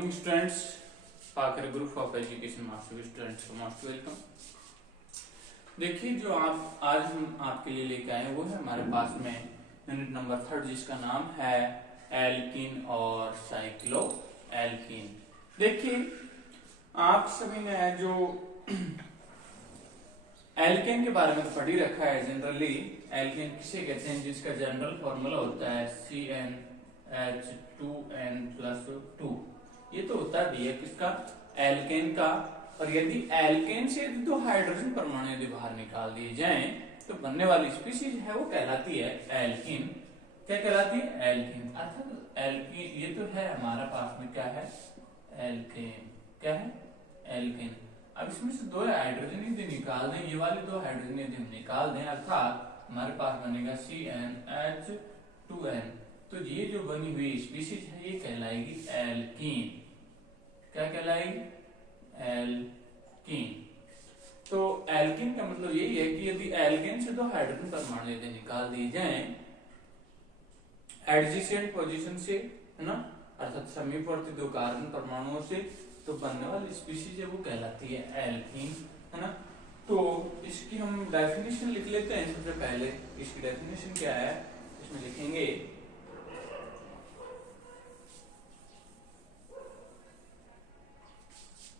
Morning students, पाकर group of education master students को most welcome. देखिए, जो आप आज हम आपके लिए लेके आए वो है हमारे पास में यूनिट नंबर 3 जिसका नाम है एल्कीन और साइक्लो एल्कीन। देखिए, आप सभी ने जो एल्केन के बारे में तो पढ़ ही रखा है। जनरली एल्केन किसे कहते हैं, जिसका जनरल फॉर्मूला होता है CnH2n+2। ये तो होता है भैया किसका, एल्केन का। और यदि एल्केन से दो हाइड्रोजन परमाणु यदि बाहर निकाल दिए जाएं तो बनने वाली स्पीशीज है वो कहलाती है एल्कीन। क्या कहलाती है? एल्कीन। अर्थात एल्कीन ये तो है हमारा पास में क्या है, एल्केन। क्या है? एल्केन। अब इसमें से दो हाइड्रोजन यदि निकाल दें, ये वाले दो हाइड्रोजन यदि हम निकाल दें, अर्थात हमारे पास बनेगा CnH2n। तो ये जो बनी हुई स्पीशीज है ये कहलाएगी एल्कीन। क्या कहलाएगी? एल्कीन। तो एल्कीन का मतलब यही है कि यदि एल्केन से दो हाइड्रोजन परमाणु यदि निकाल दिए जाएं एडजेसेंट पोजीशन से, है ना, अर्थात समीपवर्ती दो कार्बन परमाणुओं से, तो बनने वाली स्पीशीज है वो कहलाती है एल्कीन, है ना। तो इसकी हम डेफिनेशन लिख लेते हैं। सबसे पहले इसकी डेफिनेशन क्या है, इसमें लिखेंगे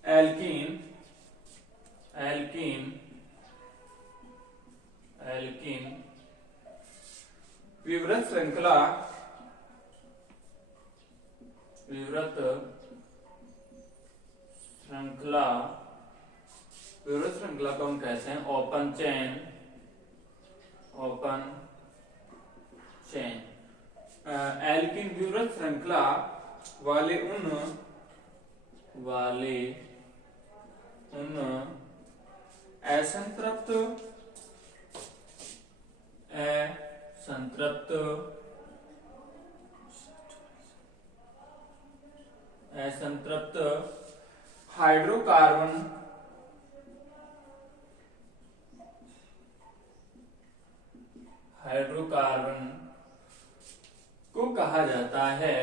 एल्कीन एल्कीन एल्कीन विवृत श्रृंखला को हम कहते हैं ओपन चेन। एल्कीन विवृत श्रृंखला वाले उन असंतृप्त हाइड्रोकार्बन को कहा जाता है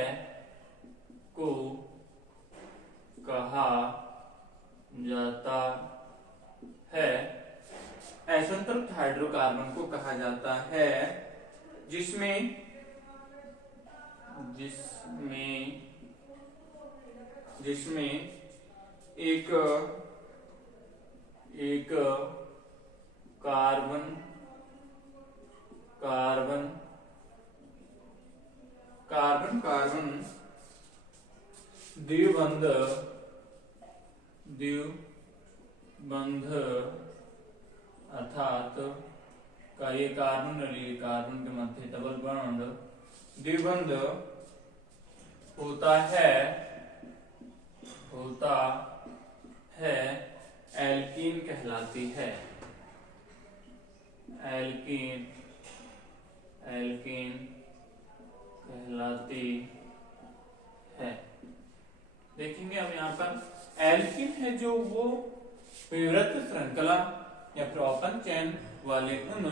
असंतृप्त हाइड्रोकार्बन को कहा जाता है जिसमें एक कार्बन द्विबंध अर्थात का ये कार्बन और ये कार्बन के मध्य डबल बॉन्ड द्विबंध होता है एल्कीन कहलाती है। एल्कीन कहलाती है। देखेंगे अब यहाँ पर एल्कीन है जो वो विवृत श्रृंखला या फिर ओपन चेन वाले उन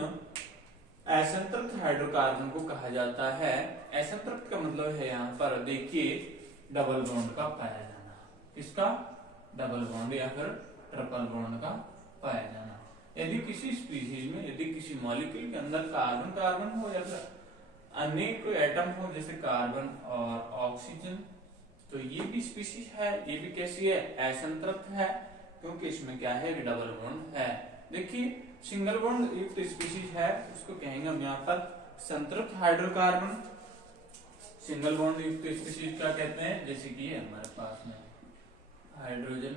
असंतृप्त हाइड्रोकार्बन को कहा जाता है। असंतृप्त का मतलब है यहाँ पर देखिए डबल बॉन्ड का पाया जाना। किसका? डबल बॉन्ड या फिर ट्रिपल बॉन्ड का पाया जाना। यदि किसी स्पीशीज में यदि किसी मॉलिक्यूल के अंदर कार्बन हो या फिर अन्य कोई एटम हो जैसे कार्बन और ऑक्सीजन, तो ये भी स्पीशीज है। ये भी कैसी है? असंतृप्त है, क्योंकि इसमें क्या है? डबल बॉन्ड है। देखिए, सिंगल बॉन्ड युक्त स्पीशीज है उसको कहेंगे हम यहाँ पर संतृप्त हाइड्रोकार्बन। सिंगल बॉन्ड युक्त स्पीशीज क्या कहते हैं? जैसे कि हमारे पास में हाइड्रोजन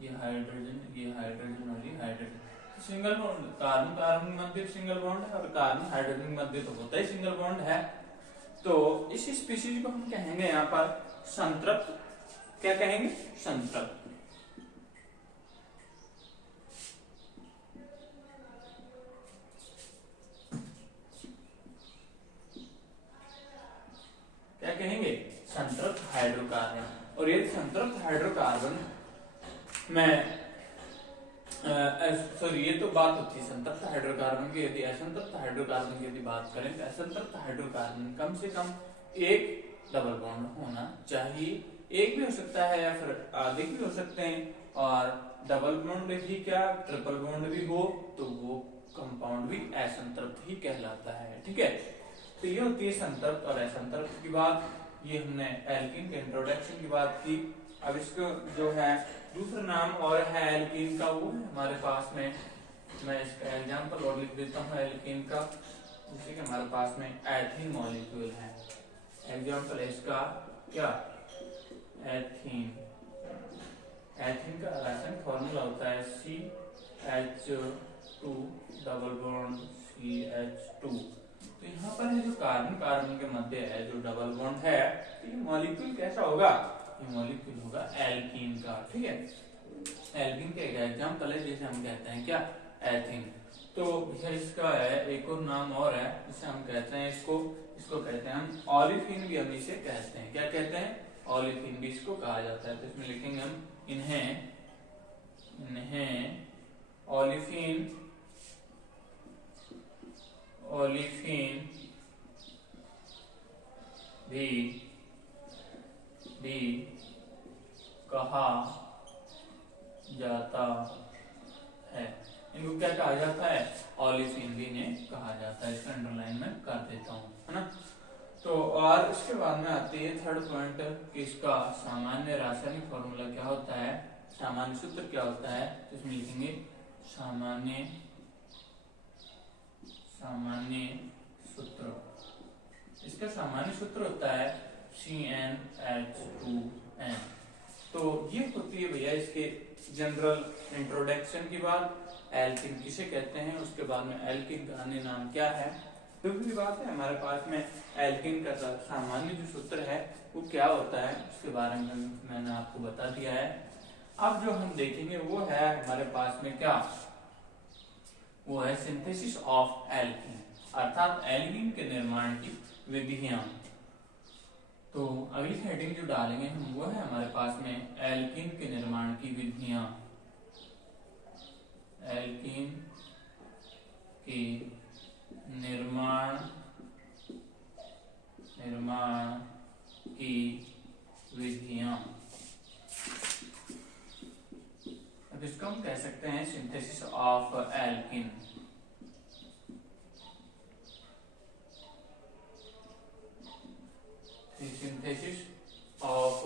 ये हाइड्रोजन और ये हाइड्रोजन। सिंगल बॉन्ड कार्बन मध्य सिंगल बॉन्ड है और कार्बन हाइड्रोजन मध्य तो होता ही सिंगल बॉन्ड है। तो इस स्पीशीज को हम कहेंगे यहाँ पर संतृप्त। क्या कहेंगे? संतृप्त। क्या कहेंगे? संतृप्त हाइड्रोकार्बन। और ये संतृप्त हाइड्रोकार्बन में सॉरी ये तो बात होती है संतृप्त हाइड्रोकार्बन की। यदि असंतृप्त हाइड्रोकार्बन की यदि बात करें तो असंतृप्त हाइड्रोकार्बन कम से कम एक डबल बॉन्ड होना चाहिए। एक भी हो सकता है या फिर अधिक भी हो सकते हैं। और डबल बॉन्ड ही क्या ट्रिपल बॉन्ड भी हो तो वो कंपाउंड भी असंतृप्त ही कहलाता है। ठीक है, तो ये होती है संतृप्त और असंतृप्त की बात। ये हमने एल्कीन के इंट्रोडक्शन की बात की। अब इसको जो है दूसरा नाम और है एल्कीन का, वो है हमारे पास में, मैं इसका एग्जांपल और लिख देता हूँ एल्कीन का। जैसे कि हमारे पास में एथीन मॉलिक्यूल है, एग्जांपल है इसका क्या, एथीन। एथीन का रासायनिक फॉर्मूला होता है CH2 डबल बॉन्ड CH2। तो यहाँ पर है जो कार्बन कार्बन के मध्य है जो डबल बॉन्ड है, तो ये मॉलिक्यूल कैसा होगा, ये मॉलिक्यूल होगा एल्कीन का। ठीक है, एल्कीन का एक एग्जांपल है जैसे हम कहते हैं क्या, एथीन। तो इसका है एक और नाम और है जिसे हम कहते हैं इसको कहते हैं हम ऑलिफिन भी हम इसे कहते हैं। क्या कहते हैं, ऑलिफिन भी इसको कहा जाता है। तो इसमें लिखेंगे हम इन्हें ऑलिफिन भी कहा जाता है। इनको क्या कहा जाता है, ऑलिफिन भी ने कहा जाता है। इसका अंडरलाइन में कर देता हूँ, है ना। तो और इसके बाद में आती है थर्ड पॉइंट कि इसका सामान्य रासायनिक फॉर्मूला क्या होता है, सामान्य सूत्र क्या होता है। तो इसमें लिखेंगे सामान्य सूत्र। इसका सामान्य सूत्र होता है CnH2n। तो ये होती है भैया इसके जनरल इंट्रोडक्शन की बात। एल्कीन किसे कहते हैं, उसके बाद में एल्कीन का अन्य नाम क्या है। दूसरी बात है हमारे पास में एल्कीन का सामान्य जो सूत्र है वो क्या होता है, उसके बारे में मैंने आपको बता दिया है। अब जो हम देखेंगे वो है हमारे पास में क्या, वो है सिंथेसिस ऑफ एल्कीन, अर्थात एल्कीन के निर्माण की विधियां। तो अगली हेडिंग जो डालेंगे हम वो है हमारे पास में एल्कीन के निर्माण की विधियां। एल्कीन के निर्माण की विधियां। अब इसको हम कह सकते हैं synthesis of alkene. Synthesis of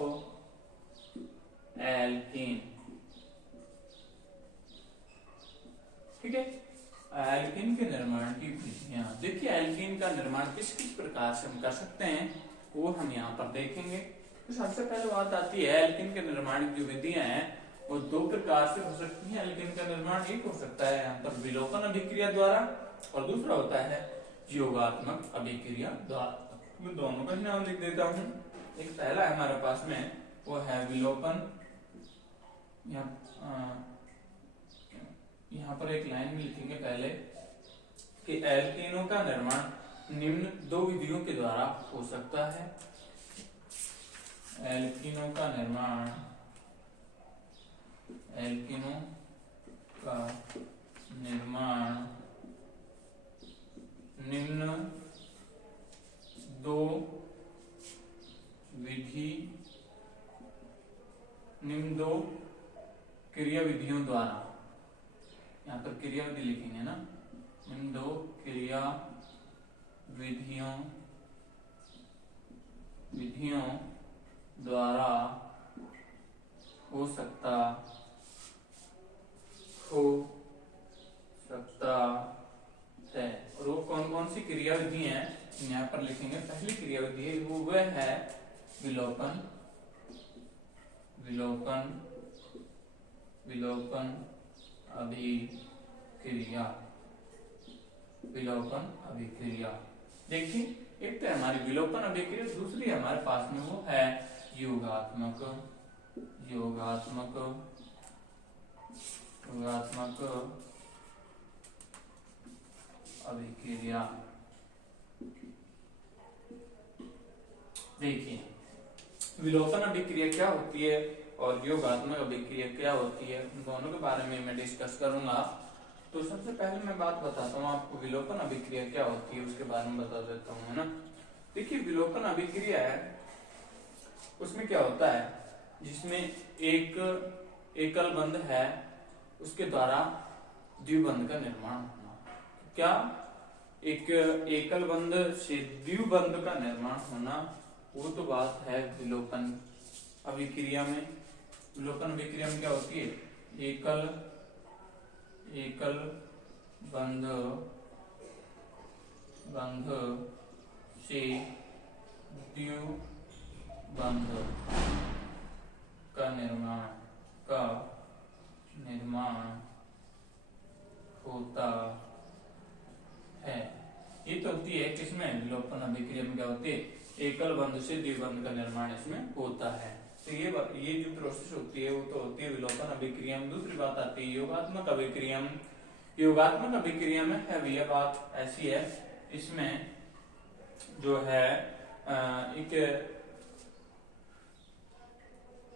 alkene. ठीक है, एल्कीन के निर्माण की विधियां। देखिए एल्कीन का निर्माण किस किस प्रकार से हम कर सकते हैं वो हम यहाँ पर देखेंगे। तो सबसे पहले बात आती है एल्कीन के निर्माण की विधियां हैं वो दो प्रकार से हो सकती है। एल्कीन का निर्माण एक हो सकता है यहाँ पर विलोपन अभिक्रिया द्वारा और दूसरा होता है योगात्मक अभिक्रिया द्वारा। मैं दोनों का ही नाम लिख देता हूँ। एक पहला है हमारे पास में वो है विलोपन। यहाँ पर एक लाइन में लिखेंगे पहले कि एल्कीनों का निर्माण निम्न दो विधियों के द्वारा हो सकता है। एल्कीनों का निर्माण निम्न दो क्रिया विधियों द्वारा, यहाँ पर क्रिया विधि लिखेंगे ना, इन दो क्रिया विधियों द्वारा हो सकता है। और वो कौन कौन सी क्रिया विधि हैं यहाँ पर लिखेंगे। पहली क्रिया विधि है वो है विलोपन अभिक्रिया। देखिए एक तो हमारी विलोपन अभिक्रिया, दूसरी हमारे पास में वो है योगात्मक अभिक्रिया। देखिए विलोपन अभिक्रिया क्या होती है और योगात्मक अभिक्रिया क्या होती है, उन दोनों के बारे में मैं डिस्कस करूंगा। तो सबसे पहले मैं बात बताता हूँ आपको विलोपन अभिक्रिया क्या होती है, उसके बारे में बता देता हूँ, है ना। देखिए विलोपन अभिक्रिया है उसमें क्या होता है, जिसमें एक एकल बंध है उसके द्वारा द्विबंध का निर्माण होना। क्या एक एकल बंध से द्विबंध का निर्माण होना, वो तो बात है विलोपन अभिक्रिया में। विलोपन अभिक्रिया में क्या होती है, एकल बंध से द्विबंध का निर्माण होता है। ये तो होती है किसमें, विलोपन अभिक्रिया में क्या होती है, एकल बंध से द्विबंध का निर्माण इसमें होता है। तो ये जो प्रोसेस होती है वो तो होती है विलोपन अभिक्रिया में। दूसरी बात आती है योगात्मक अभिक्रिया में। योगात्मक अभिक्रिया में है यह बात ऐसी है, इसमें जो है एक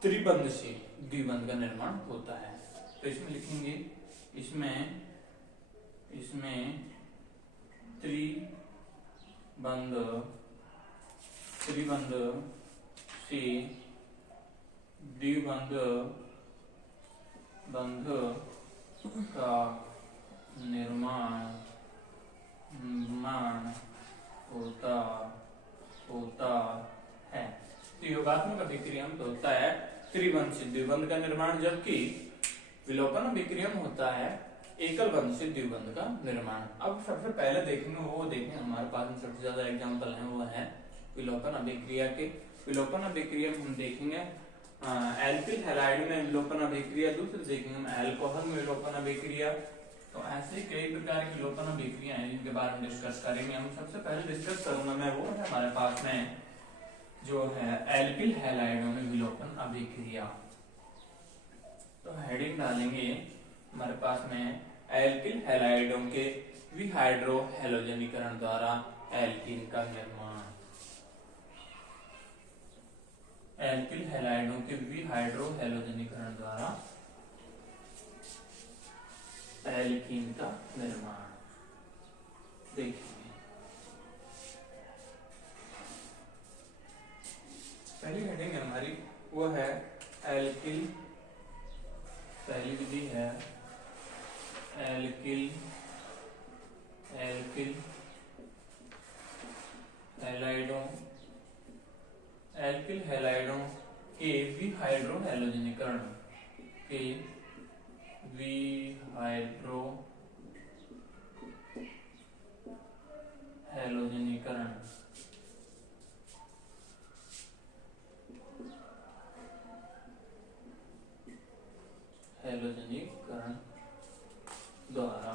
त्रिबंध से द्विबंध का निर्माण होता है। तो इसमें लिखेंगे, इसमें त्रिबंध से द्विबंध का निर्माण होता है। तो योगात्मक अभिक्रिया में तो होता है त्रिबंध से द्विबंध का निर्माण, जबकि विलोपन अभिक्रिया में होता है एकल बंध से द्विबंध का निर्माण। अब सबसे पहले देखेंगे हमारे पास में सबसे ज्यादा एग्जांपल है वो है विलोपन अभिक्रिया के। विलोपन अभिक्रिया में हम देखेंगे एल्किल हैलाइड में विलोपन अभिक्रिया, दूसरे देखेंगे हम अल्कोहल में विलोपन अभिक्रिया। तो ऐसे कई प्रकार की विलोपन अभिक्रिया हैं जिनके बारे में डिस्कस करेंगे हम। सबसे पहले डिस्कस करूंगा मैं वो है हमारे पास में जो है एल्किल हैलाइडों में विलोपन अभिक्रिया। तो हेडिंग डालेंगे हमारे पास में एल्किल हैलाइडों के विहाइड्रो हैलोजनीकरण द्वारा एल्कीन का निर्माण। एल्किल हैलाइडों के विहाइड्रो हैलोजनीकरण द्वारा एल्कीन का निर्माण देखेंगे। पहली हेडिंग हमारी वो है एल्किल, पहली विधि है एल्किल हैलाइडों के विहाइड्रो हैलोजनीकरण के विहाइड्रो हैलोजनीकरण द्वारा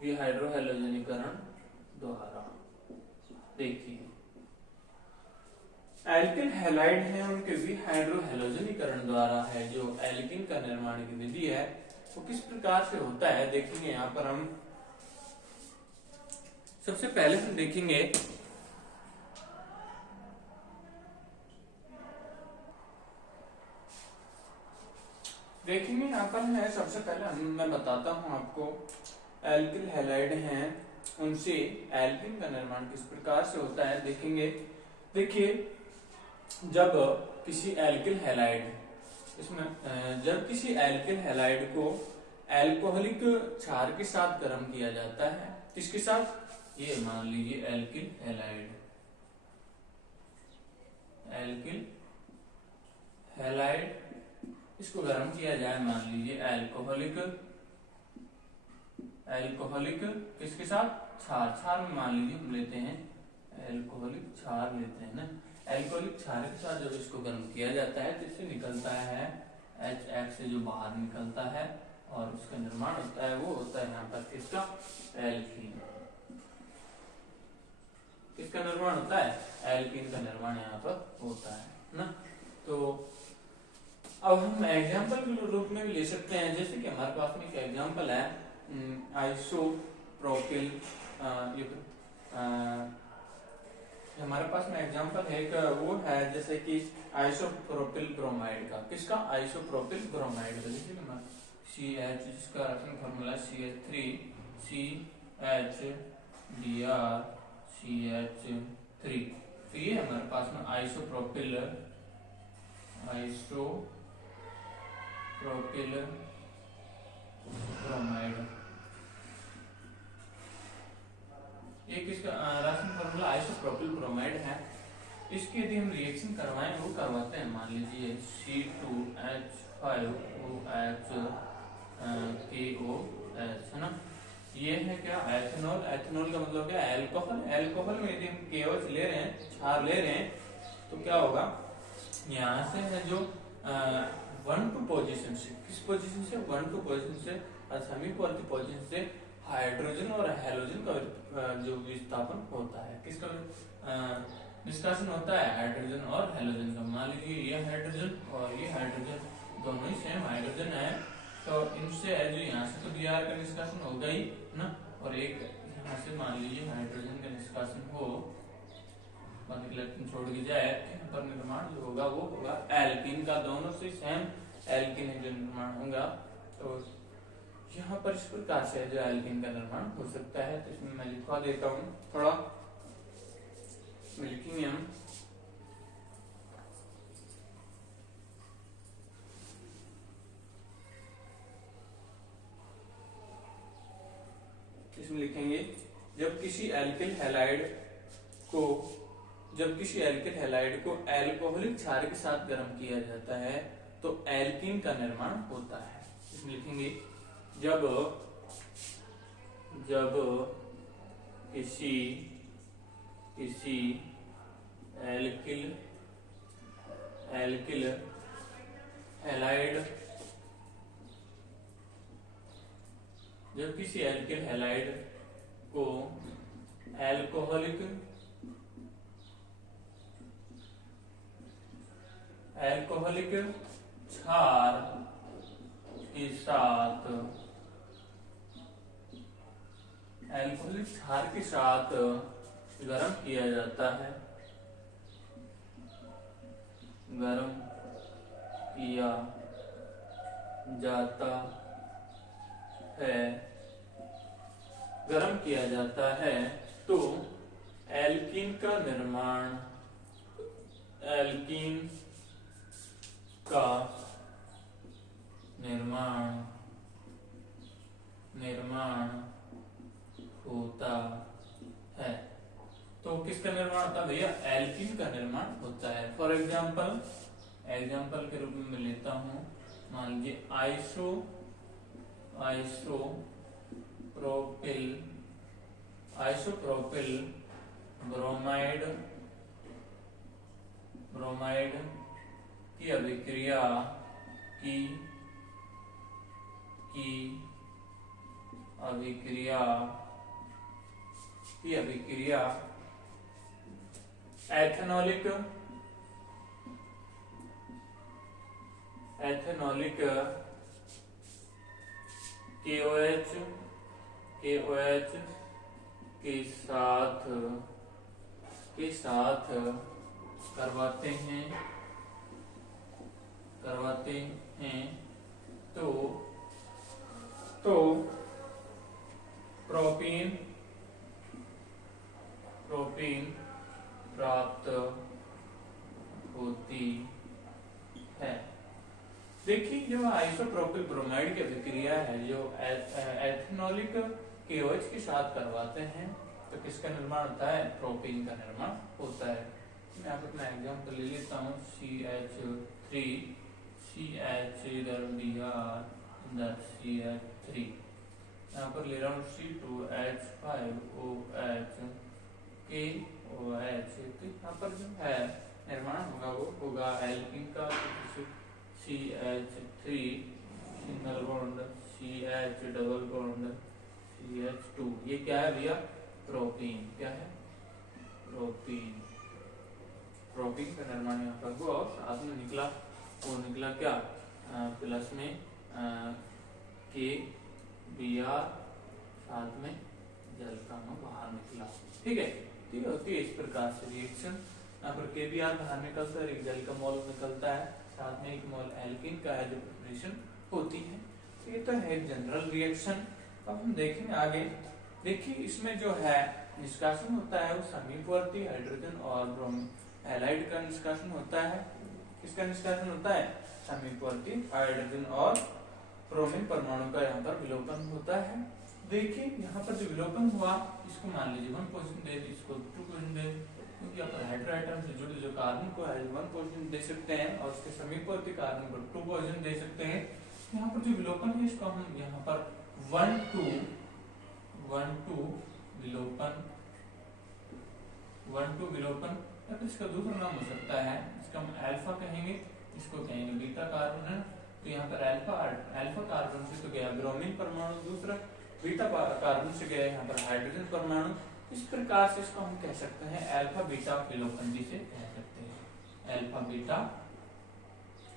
विहाइड्रो हैलोजनीकरण द्वारा देखिए एल्किल हैलाइड है उनके विहाइड्रो हैलोजनीकरण द्वारा है जो एल्कीन का निर्माण की विधि है वो किस प्रकार से होता है देखेंगे। यहाँ पर हम सबसे पहले हम देखेंगे यहाँ पर है सबसे पहले मैं बताता हूं आपको एल्किल हैलाइड हैं उनसे एल्कीन का निर्माण किस प्रकार से होता है देखेंगे। देखिए जब किसी एल्किल हैलाइड को एल्कोहलिक क्षार के साथ गर्म किया जाता है, किसके साथ, ये मान लीजिए एल्किल हैलाइड इसको गर्म किया जाए, मान लीजिए एल्कोहलिक किसके साथ, क्षार में मान लीजिए हम लेते हैं एल्कोहलिक क्षार लेते हैं ना, एल्कोहलिक क्षार के साथ जब इसको गर्म किया जाता है तो इससे निकलता है HX से जो बाहर निकलता है और उसका निर्माण होता है वो होता है यहाँ पर किसका, एल्कीन। किसका निर्माण होता है, एल्कीन का निर्माण यहाँ पर होता है ना। तो अब हम एग्जाम्पल के रूप में भी ले सकते हैं, जैसे कि हमारे पास में एक एग्जाम्पल है आइसोप्रोपिल हमारे पास में एग्जांपल है एक वो है जैसे कि आइसोप्रोपिल ब्रोमाइड का। किसका? आइसोप्रोपिल ब्रोमाइड का। जैसे कि CH जिसका रासायनिक फार्मूला CH3 CH3 तो ये हमारे पास में आइसोप्रोपिल ब्रोमाइड। ये किसका रासायनिक फार्मूला? आइसोप्रोपिल ब्रोमाइड है। इसकी यदि हम रिएक्शन करवाएं, वो करवाते हैं, मान लीजिए C2H5OH KOH, है ना। ये है क्या? एथेनॉल। एथेनॉल का मतलब क्या? अल्कोहल। अल्कोहल में यदि हम KOH ले रहे हैं, क्षार ले रहे हैं, तो क्या होगा? यहाँ से है जो 1-2 पोजीशन से, किस पोजीशन से? 1-2 पोजीशन से, समीपवर्ती पोजीशन से हाइड्रोजन और हैलोजन का जो विस्थापन होता है, किसका निष्कासन होता है? हाइड्रोजन और हैलोजन का। मान लीजिए ये हाइड्रोजन और ये हाइड्रोजन दोनों ही सेम हाइड्रोजन है, तो इनसे जो यहाँ से तो Br का निष्कासन होगा ही ना, और एक यहाँ से मान लीजिए हाइड्रोजन का निष्कासन हो, बाकी इलेक्ट्रॉन छोड़ के जाए, यहाँ पर निर्माण जो होगा वो होगा एल्कीन का। दोनों से सेम एल्कीन जो निर्माण होगा, तो यहाँ पर इस प्रकार से जो एल्कीन का निर्माण हो सकता है। तो इसमें मैं लिखवा देता हूँ, थोड़ा लिखेंगे हम। इसमें लिखेंगे जब किसी एल्किल हैलाइड को एल्कोहलिक क्षार के साथ गर्म किया जाता है तो एल्कीन का निर्माण होता है। इसमें लिखेंगे जब किसी एल्किल हैलाइड को एल्कोहलिक क्षार के साथ गर्म किया जाता है, तो एल्कीन का निर्माण होता है। तो किसका निर्माण होता है भैया? एल्कीन का निर्माण होता है। फॉर एग्जाम्पल के रूप में मैं लेता हूं, मान लीजिए आइसोप्रोपिल ब्रोमाइड की अभिक्रिया एथेनॉलिक KOH के साथ करवाते हैं तो प्रोपीन प्राप्त होती है। देखिए जो आइसोप्रोपिल ब्रोमाइड की अभिक्रिया है, जो एथेनॉलिक KOH के साथ करवाते हैं तो किसका निर्माण होता है? प्रोपीन का निर्माण होता है। मैं आप अपना एग्जाम्पल ले लेता हूँ, CH3 इधर Br CH3, यहाँ पर ले रहा हूँ C2H5OH KOH। तो यहाँ पर जो है निर्माण होगा वो होगा एल्कीन का। CH3 single bond CH double bond CH2, ये क्या है भैया? प्रोपीन। क्या है? प्रोपीन का निर्माण यहाँ पर हुआ और साथ में निकला क्या? प्लस में KBr, साथ में जल का अणु बाहर निकला। ठीक है, तो होती है। इस प्रकार से रिएक्शन यहाँ पर KBr बाहर निकलता है, एक जेल का मोल निकलता है, साथ में एक मोल एल्कीन का है जो प्रिपरेशन होती है। तो ये तो है जनरल रिएक्शन। अब हम देखेंगे आगे। देखिए इसमें जो है निष्कासन होता है वो समीपवर्ती हाइड्रोजन और ब्रोमीन हैलाइड का निष्कासन होता है। किसका निष्कासन होता है? समीपवर्ती हाइड्रोजन और ब्रोमीन परमाणु का यहाँ पर विलोपन होता है। देखिए यहाँ पर जो विलोपन हुआ इसको मान लीजिए 1 पोजीशन दे, इसको 2 पोजीशन दे, क्योंकि यहाँ पर हाइड्रोएटम से जुड़े जो कार्बन को 1 पोजीशन दे सकते हैं और उसके समीपवर्ती कार्बन को 2 पोजीशन दे सकते हैं। यहाँ पर जो विलोपन है इसको हम यहाँ पर 1-2 विलोपन, 1-2 विलोपन या फिर इसका दूसरा नाम हो सकता है, इसका हम अल्फा कहेंगे, इसको कहेंगे बीटा कार्बन है। तो यहाँ पर अल्फा कार्बन से तो गया ब्रोमीन परमाणु, दूसरा बीटा कार्बन से गया यहाँ पर हाइड्रोजन परमाणु। इस प्रकार से इसको हम कह सकते हैं अल्फा बीटा विलोपन, जिसे कह सकते हैं अल्फा बीटा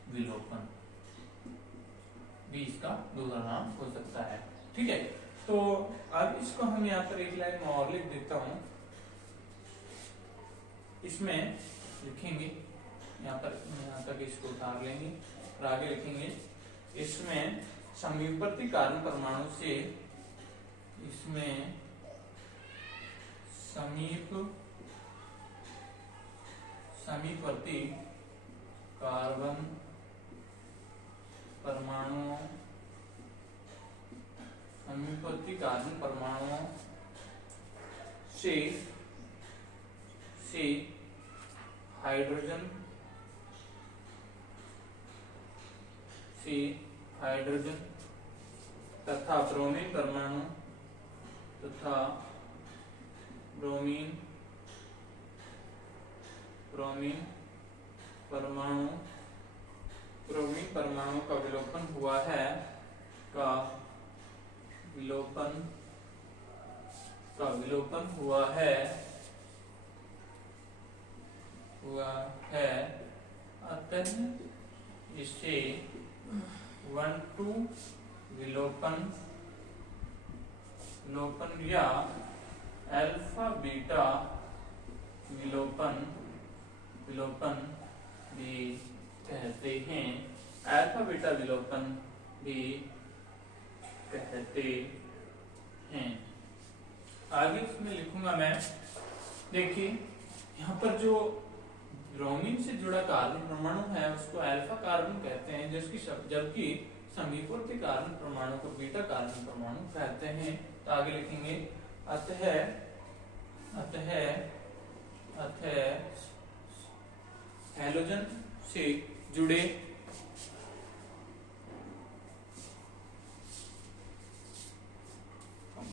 विलोपन भी इसका दूसरा नाम हो सकता है। ठीक है, तो अब इसको हम यहाँ पर एक लाइन में और लिख देता हूं। इसमें लिखेंगे यहाँ तक इसको उतार लेंगे और आगे लिखेंगे इसमें समीपवर्ती कार्बन परमाणु से, इसमें समीपवर्ती कार्बन परमाणु, समीपवर्ती कार्बन परमाणु से हाइड्रोजन तथा ब्रोमीन परमाणु का विलोपन हुआ है, अतः इसे 1-2 विलोपन या अल्फा बीटा विलोपन भी कहते हैं, अल्फा बीटा विलोपन भी कहते हैं। आगे इसमें लिखूंगा मैं। देखिए यहाँ पर जो ब्रोमीन से जुड़ा कार्बन परमाणु है उसको अल्फा कार्बन कहते हैं, जबकि समीपवर्ती कार्बन परमाणु को बीटा कार्बन परमाणु कहते हैं। तो आगे लिखेंगे अतः हैलोजन से जुड़े